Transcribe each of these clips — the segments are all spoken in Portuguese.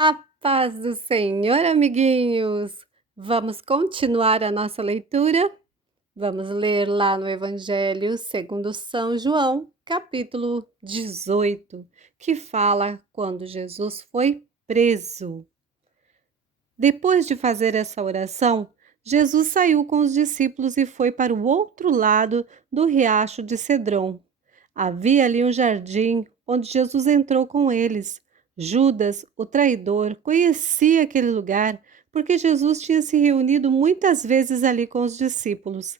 A paz do Senhor, amiguinhos! Vamos continuar a nossa leitura? Vamos ler lá no Evangelho segundo São João, capítulo 18, que fala quando Jesus foi preso. Depois de fazer essa oração, Jesus saiu com os discípulos e foi para o outro lado do riacho de Cedron. Havia ali um jardim onde Jesus entrou com eles. Judas, o traidor, conhecia aquele lugar porque Jesus tinha se reunido muitas vezes ali com os discípulos.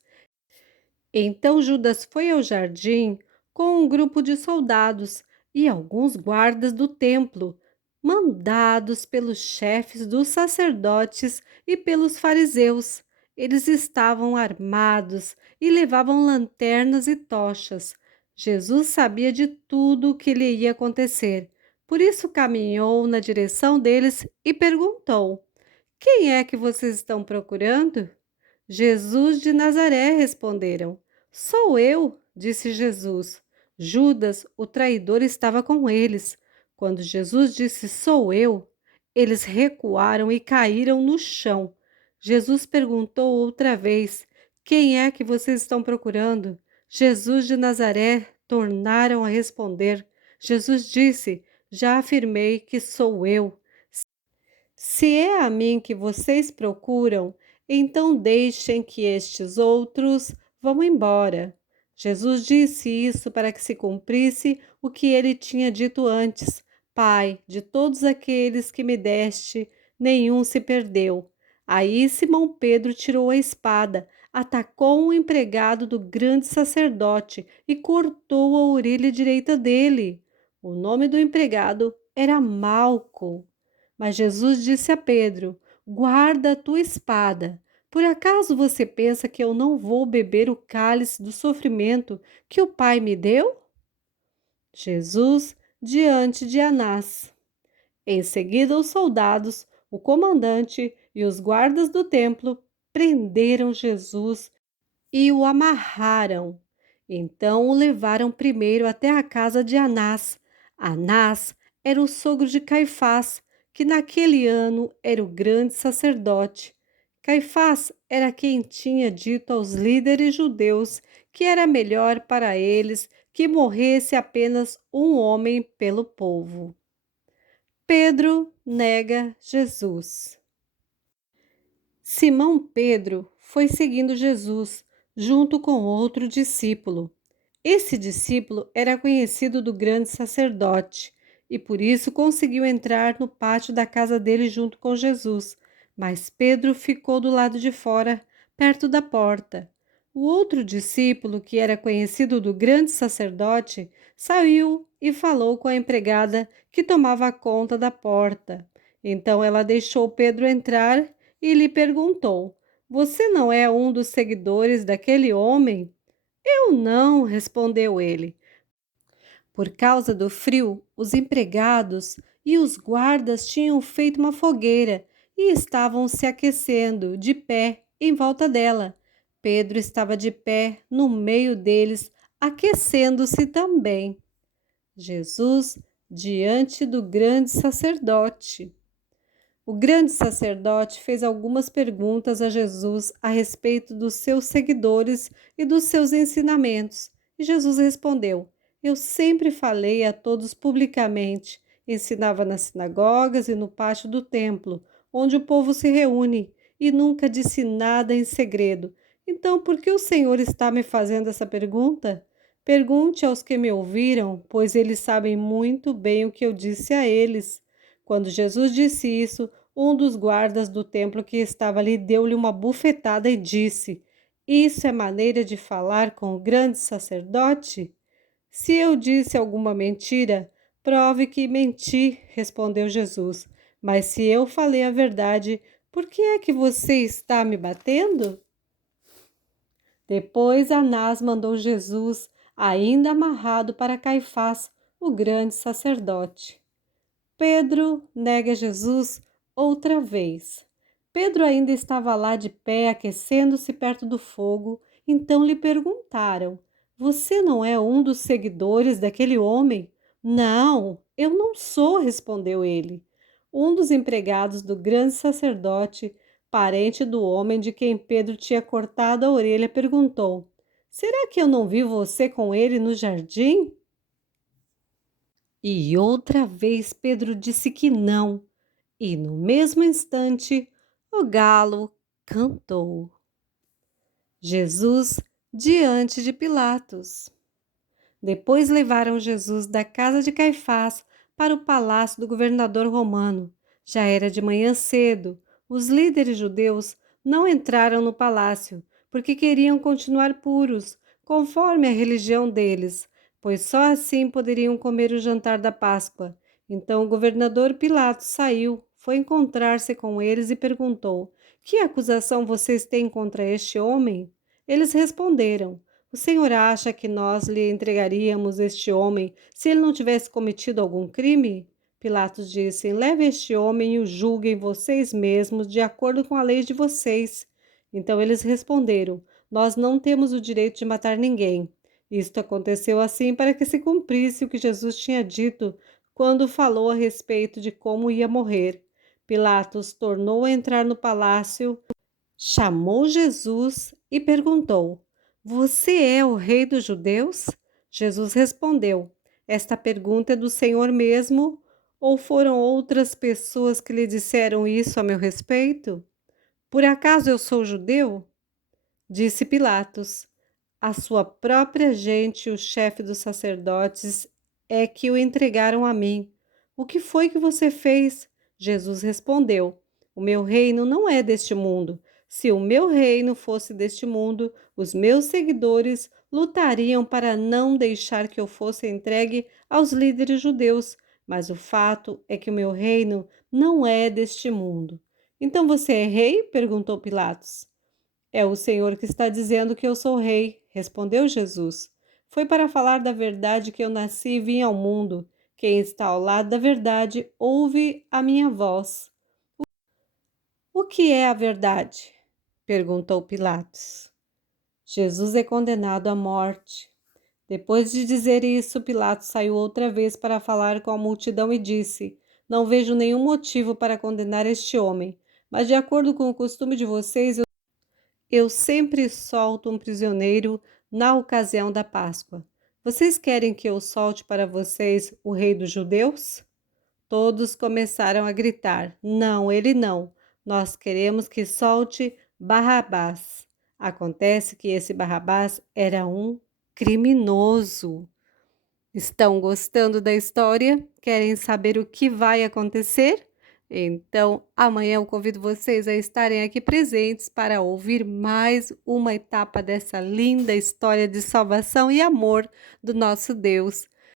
Então Judas foi ao jardim com um grupo de soldados e alguns guardas do templo, mandados pelos chefes dos sacerdotes e pelos fariseus. Eles estavam armados e levavam lanternas e tochas. Jesus sabia de tudo o que lhe ia acontecer. Por isso caminhou na direção deles e perguntou: Quem é que vocês estão procurando? Jesus de Nazaré, responderam. Sou eu, disse Jesus. Judas, o traidor, estava com eles. Quando Jesus disse sou eu, eles recuaram e caíram no chão. Jesus perguntou outra vez: Quem é que vocês estão procurando? Jesus de Nazaré, tornaram a responder. Jesus disse: Já afirmei que sou eu. Se é a mim que vocês procuram, então deixem que estes outros vão embora. Jesus disse isso para que se cumprisse o que ele tinha dito antes: Pai, de todos aqueles que me deste, nenhum se perdeu. Aí Simão Pedro tirou a espada, atacou um empregado do grande sacerdote e cortou a orelha direita dele. O nome do empregado era Malco. Mas Jesus disse a Pedro: Guarda a tua espada. Por acaso você pensa que eu não vou beber o cálice do sofrimento que o Pai me deu? Jesus diante de Anás. Em seguida, os soldados, o comandante e os guardas do templo prenderam Jesus e o amarraram. Então o levaram primeiro até a casa de Anás. Anás era o sogro de Caifás, que naquele ano era o grande sacerdote. Caifás era quem tinha dito aos líderes judeus que era melhor para eles que morresse apenas um homem pelo povo. Pedro nega Jesus. Simão Pedro foi seguindo Jesus, junto com outro discípulo. Esse discípulo era conhecido do grande sacerdote e por isso conseguiu entrar no pátio da casa dele junto com Jesus, mas Pedro ficou do lado de fora, perto da porta. O outro discípulo, que era conhecido do grande sacerdote, saiu e falou com a empregada que tomava conta da porta. Então ela deixou Pedro entrar e lhe perguntou: Você não é um dos seguidores daquele homem? Eu não, respondeu ele. Por causa do frio, os empregados e os guardas tinham feito uma fogueira e estavam se aquecendo de pé em volta dela. Pedro estava de pé no meio deles, aquecendo-se também. Jesus diante do grande sacerdote. O grande sacerdote fez algumas perguntas a Jesus a respeito dos seus seguidores e dos seus ensinamentos. E Jesus respondeu: Eu sempre falei a todos publicamente, ensinava nas sinagogas e no pátio do templo, onde o povo se reúne, e nunca disse nada em segredo. Então, por que o Senhor está me fazendo essa pergunta? Pergunte aos que me ouviram, pois eles sabem muito bem o que eu disse a eles. Quando Jesus disse isso, um dos guardas do templo que estava ali deu-lhe uma bufetada e disse: Isso é maneira de falar com o grande sacerdote? Se eu disse alguma mentira, prove que menti, respondeu Jesus. Mas se eu falei a verdade, por que é que você está me batendo? Depois Anás mandou Jesus, ainda amarrado, para Caifás, o grande sacerdote. Pedro nega Jesus outra vez. Pedro ainda estava lá de pé, aquecendo-se perto do fogo. Então lhe perguntaram: Você não é um dos seguidores daquele homem? Não, eu não sou, respondeu ele. Um dos empregados do grande sacerdote, parente do homem de quem Pedro tinha cortado a orelha, perguntou: Será que eu não vi você com ele no jardim? E outra vez Pedro disse que não, e no mesmo instante o galo cantou. Jesus diante de Pilatos. Depois levaram Jesus da casa de Caifás para o palácio do governador romano. Já era de manhã cedo. Os líderes judeus não entraram no palácio, porque queriam continuar puros, conforme a religião deles, pois só assim poderiam comer o jantar da Páscoa. Então o governador Pilatos saiu, foi encontrar-se com eles e perguntou: Que acusação vocês têm contra este homem? Eles responderam: O senhor acha que nós lhe entregaríamos este homem se ele não tivesse cometido algum crime? Pilatos disse: Leve este homem e o julguem vocês mesmos de acordo com a lei de vocês. Então eles responderam: Nós não temos o direito de matar ninguém. Isto aconteceu assim para que se cumprisse o que Jesus tinha dito quando falou a respeito de como ia morrer. Pilatos tornou a entrar no palácio, chamou Jesus e perguntou: Você é o rei dos judeus? Jesus respondeu: Esta pergunta é do Senhor mesmo, ou foram outras pessoas que lhe disseram isso a meu respeito? Por acaso eu sou judeu? Disse Pilatos: A sua própria gente, o chefe dos sacerdotes, é que o entregaram a mim. O que foi que você fez? Jesus respondeu: O meu reino não é deste mundo. Se o meu reino fosse deste mundo, os meus seguidores lutariam para não deixar que eu fosse entregue aos líderes judeus. Mas o fato é que o meu reino não é deste mundo. Então você é rei? Perguntou Pilatos. É o Senhor que está dizendo que eu sou rei, respondeu Jesus. Foi para falar da verdade que eu nasci e vim ao mundo. Quem está ao lado da verdade ouve a minha voz. O que é a verdade? Perguntou Pilatos. Jesus é condenado à morte. Depois de dizer isso, Pilatos saiu outra vez para falar com a multidão e disse: Não vejo nenhum motivo para condenar este homem, mas de acordo com o costume de vocês, eu sempre solto um prisioneiro na ocasião da Páscoa. Vocês querem que eu solte para vocês o rei dos judeus? Todos começaram a gritar: Não, ele não. Nós queremos que solte Barrabás. Acontece que esse Barrabás era um criminoso. Estão gostando da história? Querem saber o que vai acontecer? Então, amanhã eu convido vocês a estarem aqui presentes para ouvir mais uma etapa dessa linda história de salvação e amor do nosso Deus.